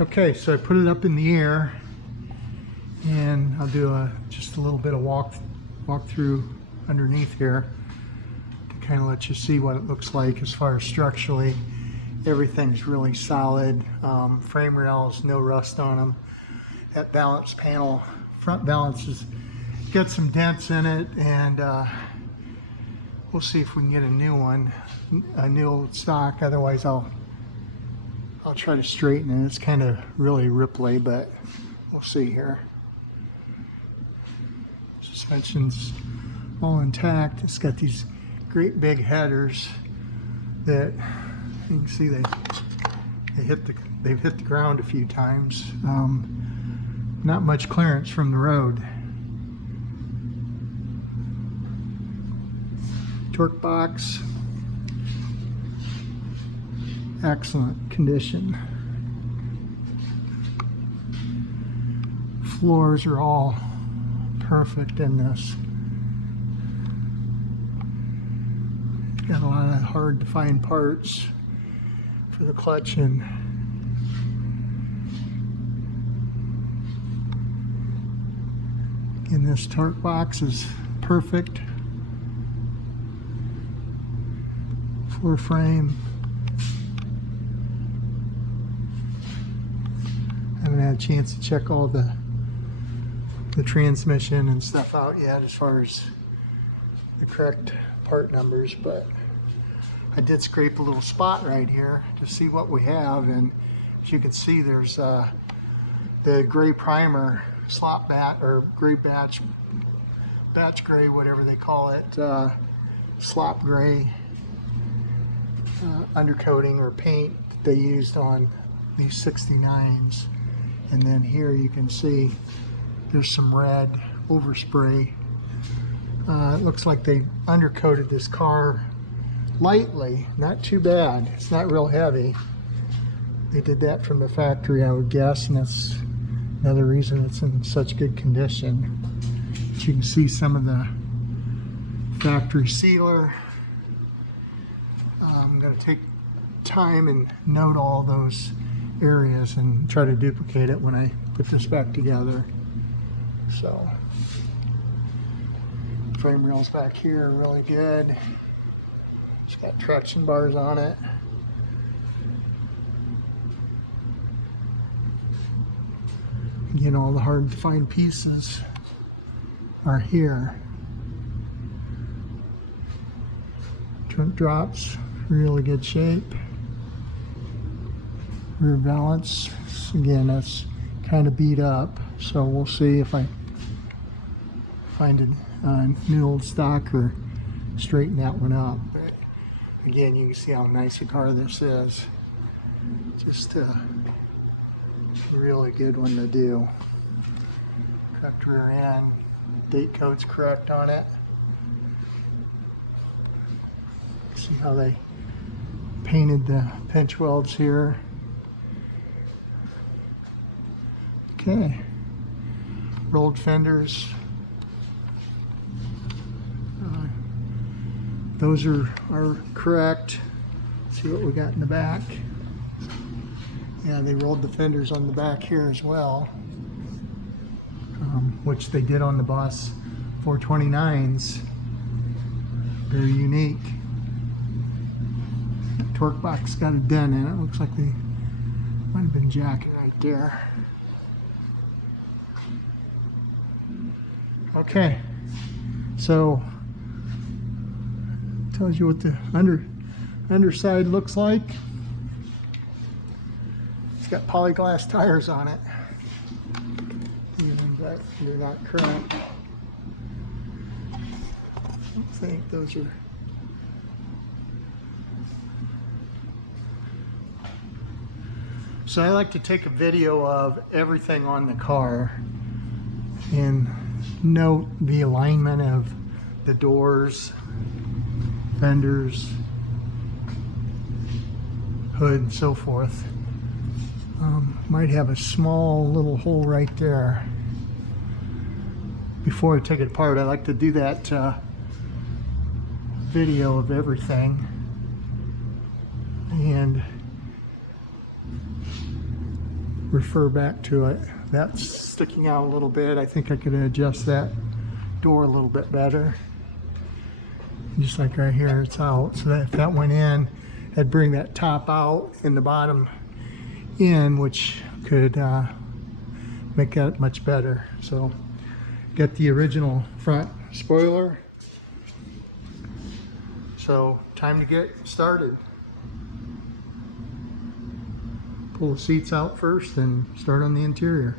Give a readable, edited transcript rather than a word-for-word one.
Okay, so I put it up in the air, and I'll do just a little bit of walk through underneath here to kind of let you see what it looks like as far as structurally. Everything's really solid. Frame rails, no rust on them. That balance panel, front balance, has got some dents in it, and we'll see if we can get a new one, a new old stock. Otherwise, I'll try to straighten it. It's kind of really ripply, but we'll see here. Suspension's all intact. It's got these great big headers that you can see they've hit the ground a few times. Not much clearance from the road. Torque box, excellent condition. Floors are all perfect in this. Got a lot of hard to find parts for the clutch, and this torque box is perfect. Floor frame. Haven't had a chance to check all the transmission and stuff out yet as far as the correct part numbers, but I did scrape a little spot right here to see what we have, and as you can see, there's the gray primer slop bat, or gray batch gray, whatever they call it, slop gray undercoating or paint that they used on these 69s. And then here you can see there's some red overspray. It looks like they undercoated this car lightly, not too bad. It's not real heavy. They did that from the factory, I would guess, and that's another reason it's in such good condition. But you can see some of the factory sealer. I'm going to take time and note all those areas and try to duplicate it when I put this back together. So, frame rails back here are really good. It's got traction bars on it. Again, all the hard to find pieces are here. Trunk drops, really good shape. Rear balance, again, that's kind of beat up, so we'll see if I find a new old stock or straighten that one up. But again, you can see how nice a car this is. Just a really good one to do. Correct rear end, date code's correct on it. See how they painted the pinch welds here. Okay, rolled fenders. Those are correct. See what we got in the back. Yeah, they rolled the fenders on the back here as well, which they did on the Boss 429s. Very unique. Torque box got a dent in it. Looks like they might have been jacking right there. Okay, so tells you what the underside looks like. It's got polyglass tires on it, but they're not current. I don't think those are. So I like to take a video of everything on the car and note the alignment of the doors, fenders, hood, and so forth. Might have a small little hole right there. Before I take it apart, I like to do that video of everything. And refer back to it. That's sticking out a little bit. I think I could adjust that door a little bit better. Just like right here, it's out. So that if that went in, I'd bring that top out and the bottom in, which could make that much better. So got the original front spoiler. So time to get started. Pull the seats out first and start on the interior.